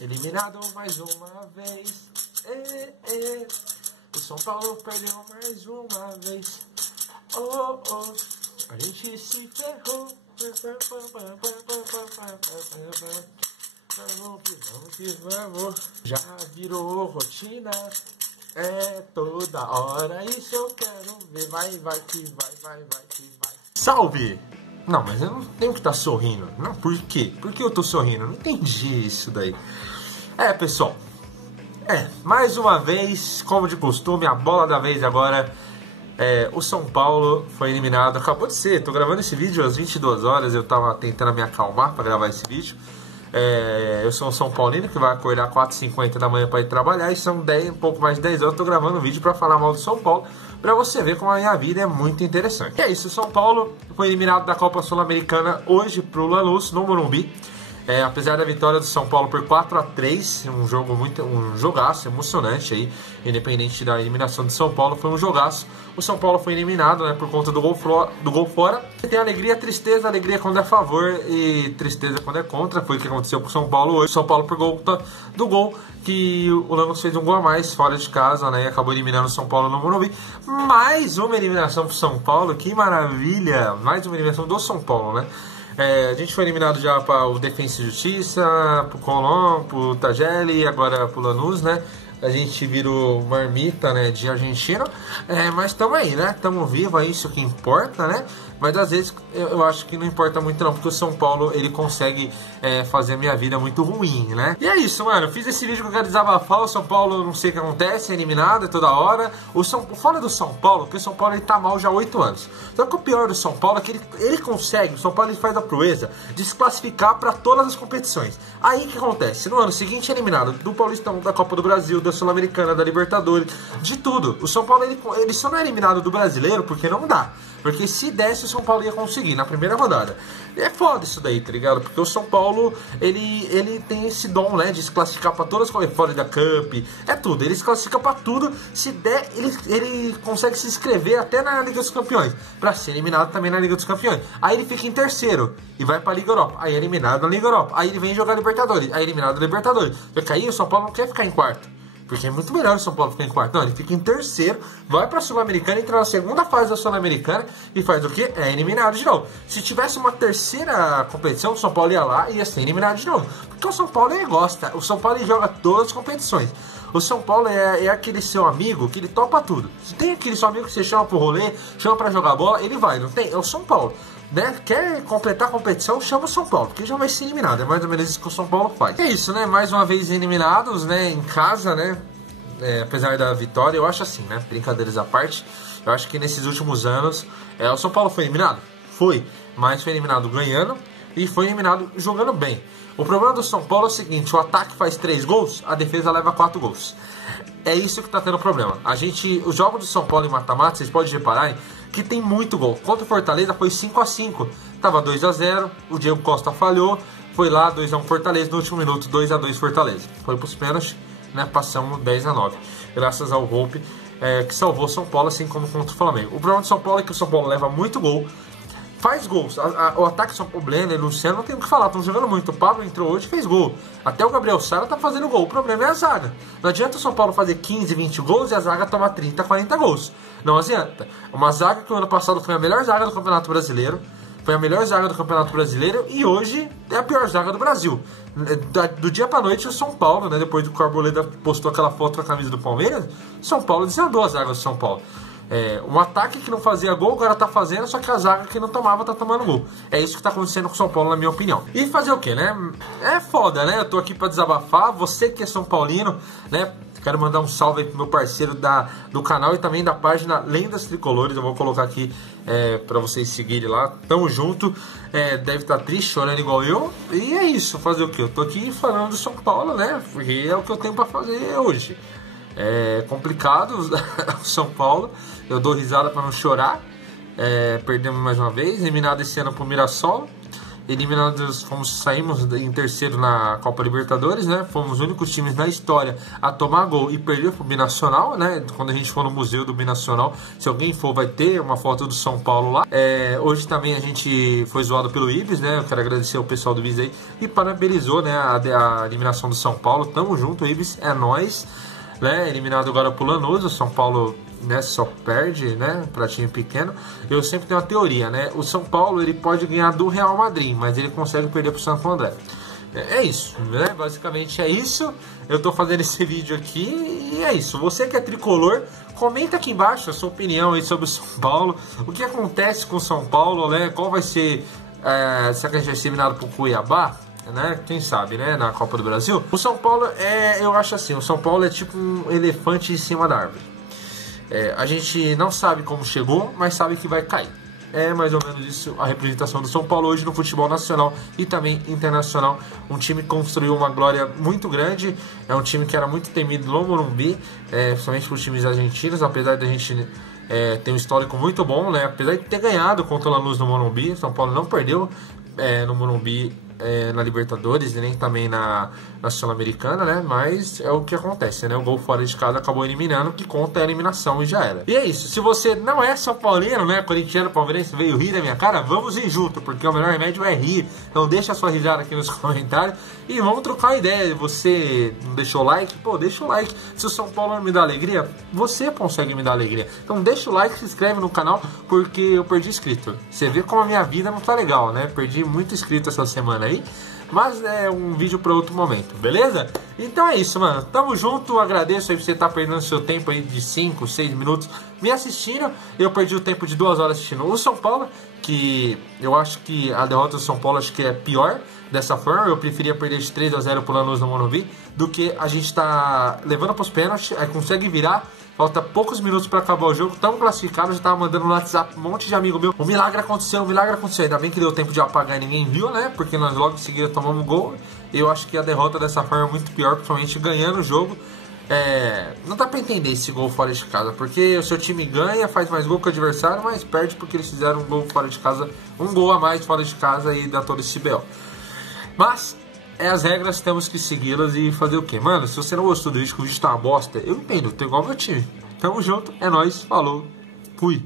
eliminado mais uma vez. O São Paulo perdeu mais uma vez. Oh, oh, a gente se ferrou. Vamos que vamos. Já virou rotina. É toda hora. Isso eu quero ver. Vai que vai. Salve! Não, mas eu não tenho que estar sorrindo. Não, por quê? Por que eu tô sorrindo? Eu não entendi isso daí. Pessoal. Mais uma vez, como de costume, a bola da vez agora. O São Paulo foi eliminado. Acabou de ser. Tô gravando esse vídeo às 22 horas. Eu tava tentando me acalmar para gravar esse vídeo. Eu sou um São Paulino que vai acordar 4h50 da manhã para ir trabalhar. E são um pouco mais de 10 horas. Eu tô gravando um vídeo para falar mal do São Paulo, para você ver como a minha vida é muito interessante. É isso, o São Paulo foi eliminado da Copa Sul-Americana hoje pro Lanús, no Morumbi. Apesar da vitória do São Paulo por 4-3, um jogaço emocionante aí, independente da eliminação do São Paulo, foi um jogaço. O São Paulo foi eliminado, né, por conta do gol fora. Tem alegria e tristeza, alegria quando é a favor e tristeza quando é contra. Foi o que aconteceu com o São Paulo hoje. O São Paulo por conta do gol que o Lanús fez um gol a mais fora de casa, né, e acabou eliminando o São Paulo no Morumbi. Mais uma eliminação pro São Paulo, que maravilha! Mais uma eliminação do São Paulo, né? A gente foi eliminado já para o Defensa e Justiça, pro Colón, pro Tajelli e agora pro Lanús, né? A gente virou marmita, né, de argentino, mas estamos aí, né? Estamos vivos, é isso que importa, né? Mas às vezes eu acho que não importa muito não, porque o São Paulo, ele consegue fazer a minha vida muito ruim, né? E é isso, mano, eu fiz esse vídeo que eu quero desabafar. O São Paulo, não sei o que acontece, é eliminado toda hora. Fora do São Paulo, porque o São Paulo ele tá mal já há 8 anos. Só que o pior do São Paulo é que ele consegue, o São Paulo ele faz a proeza de se classificar para todas as competições. Aí o que acontece? No ano seguinte é eliminado do Paulistão, da Copa do Brasil, da Sul-Americana, da Libertadores, de tudo. O São Paulo ele só não é eliminado do Brasileiro porque não dá. Porque se desse, o São Paulo ia conseguir na primeira rodada. E é foda isso daí, tá ligado? Porque o São Paulo, ele tem esse dom, né, de se classificar pra todas as coisas, fora da Cup, tudo. Ele se classifica pra tudo. Se der, ele consegue se inscrever até na Liga dos Campeões, pra ser eliminado também na Liga dos Campeões. Aí ele fica em terceiro e vai pra Liga Europa. Aí é eliminado na Liga Europa. Aí ele vem jogar Libertadores. Aí é eliminado na Libertadores. Porque aí o São Paulo não quer ficar em quarto. Porque é muito melhor o São Paulo ficar em quarto. Não, ele fica em terceiro, vai pra Sul-Americana, entra na segunda fase da Sul-Americana e faz o quê? É eliminado de novo. Se tivesse uma terceira competição, o São Paulo ia lá e ia ser eliminado de novo. Porque o São Paulo ele gosta. O São Paulo ele joga todas as competições. O São Paulo é aquele seu amigo que ele topa tudo. Se tem aquele seu amigo que você chama pro rolê, chama pra jogar bola, ele vai, não tem? É o São Paulo. Né? Quer completar a competição, chama o São Paulo, porque já vai ser eliminado. É mais ou menos isso que o São Paulo faz. É isso, né? Mais uma vez eliminados, né? Em casa, né? Apesar da vitória, eu acho assim, né? Brincadeiras à parte, eu acho que nesses últimos anos o São Paulo foi eliminado? Foi, mas foi eliminado ganhando e foi eliminado jogando bem. O problema do São Paulo é o seguinte: o ataque faz 3 gols, a defesa leva 4 gols. É isso que tá tendo problema. Os jogos do São Paulo em mata-mata, vocês podem reparar que tem muito gol. Contra o Fortaleza foi 5-5, tava 2-0, o Diego Costa falhou, foi lá 2-1 Fortaleza, no último minuto 2-2 Fortaleza. Foi pros pênaltis, né, passamos 10-9, graças ao Volpi, que salvou o São Paulo, assim como contra o Flamengo. O problema do São Paulo é que o São Paulo leva muito gol, faz gols. O ataque São Paulo, Blender e Luciano, não tem o que falar, estão jogando muito. O Pablo entrou hoje e fez gol. Até o Gabriel Sara tá fazendo gol. O problema é a zaga. Não adianta o São Paulo fazer 15, 20 gols e a zaga tomar 30, 40 gols. Não adianta. Uma zaga que o ano passado foi a melhor zaga do Campeonato Brasileiro. Foi a melhor zaga do Campeonato Brasileiro e hoje é a pior zaga do Brasil. Do dia pra noite, o São Paulo, né, depois que o Arboleda postou aquela foto com a camisa do Palmeiras, São Paulo desandou a zaga do São Paulo. Um ataque que não fazia gol, agora tá fazendo, só que a zaga que não tomava tá tomando gol. É isso que tá acontecendo com o São Paulo, na minha opinião. E fazer o quê, né? É foda, né? Eu tô aqui pra desabafar. Você que é São Paulino, né? Quero mandar um salve aí pro meu parceiro do canal e também da página Lendas Tricolores. Eu vou colocar aqui pra vocês seguirem lá. Tamo junto. Deve estar triste, chorando igual eu. E é isso, fazer o quê? Eu tô aqui falando do São Paulo, né? Porque é o que eu tenho pra fazer hoje. É complicado o São Paulo. Eu dou risada pra não chorar. Perdemos mais uma vez. Eliminado esse ano pro Mirassol. eliminados, saímos em terceiro na Copa Libertadores, né? Fomos os únicos times na história a tomar gol e perder pro Binacional, né? Quando a gente for no museu do Binacional, se alguém for, vai ter uma foto do São Paulo lá. Hoje também a gente foi zoado pelo Ibis, né? Eu quero agradecer o pessoal do Ibis aí e parabenizou, né, a eliminação do São Paulo. Tamo junto, Ibis, é nóis, né? Eliminado agora pro Lanús, o São Paulo, né, só perde, né, para time pequeno. Eu sempre tenho uma teoria, né? O São Paulo, ele pode ganhar do Real Madrid, mas ele consegue perder pro Santo André. É isso, né? Basicamente é isso. Eu tô fazendo esse vídeo aqui e é isso. Você que é tricolor, comenta aqui embaixo a sua opinião aí sobre o São Paulo. O que acontece com o São Paulo, né? Qual vai ser... será que a gente vai ser eliminado pro Cuiabá? Né? Quem sabe, né? Na Copa do Brasil. O São Paulo eu acho assim, o São Paulo é tipo um elefante em cima da árvore. A gente não sabe como chegou, mas sabe que vai cair. É mais ou menos isso a representação do São Paulo hoje no futebol nacional e também internacional. Um time que construiu uma glória muito grande. É um time que era muito temido no Morumbi, principalmente por times argentinos, apesar da gente ter um histórico muito bom, né? Apesar de ter ganhado contra o Lanús no Morumbi, São Paulo não perdeu no Morumbi na Libertadores e nem também na Sul-Americana, né? Mas é o que acontece, né? O gol fora de casa acabou eliminando, que conta a eliminação e já era. E é isso. Se você não é São Paulino, né? Corintiano, palmeirense, veio rir da minha cara, vamos ir junto, porque o melhor remédio é rir. Então deixa a sua risada aqui nos comentários e vamos trocar uma ideia. Você não deixou o like? Pô, deixa o like. Se o São Paulo não me dá alegria, você consegue me dar alegria. Então deixa o like, se inscreve no canal, porque eu perdi inscrito. Você vê como a minha vida não tá legal, né? Perdi muito inscrito essa semana aí. Mas é um vídeo para outro momento, beleza? Então é isso, mano. Tamo junto. Agradeço aí por você estar perdendo seu tempo aí de 5, 6 minutos me assistindo. Eu perdi o tempo de 2 horas assistindo o São Paulo, que eu acho que a derrota do São Paulo acho que é pior dessa forma. Eu preferia perder de 3-0 pro Lanús no Morumbi do que a gente tá levando pros pênaltis, aí consegue virar. Falta poucos minutos para acabar o jogo, estamos classificados, já tava mandando no WhatsApp um monte de amigo meu. O milagre aconteceu, o milagre aconteceu. Ainda bem que deu tempo de apagar e ninguém viu, né? Porque nós logo em seguida tomamos gol. Eu acho que a derrota dessa forma é muito pior, principalmente ganhando o jogo. Não dá pra entender esse gol fora de casa, porque o seu time ganha, faz mais gol que o adversário, mas perde porque eles fizeram um gol fora de casa, um gol a mais fora de casa e dá todo esse BO. Mas... as regras, temos que segui-las e fazer o que? Mano, se você não gostou do vídeo, que o vídeo tá uma bosta, eu entendo, tô igual meu time. Tamo junto, é nóis, falou, fui.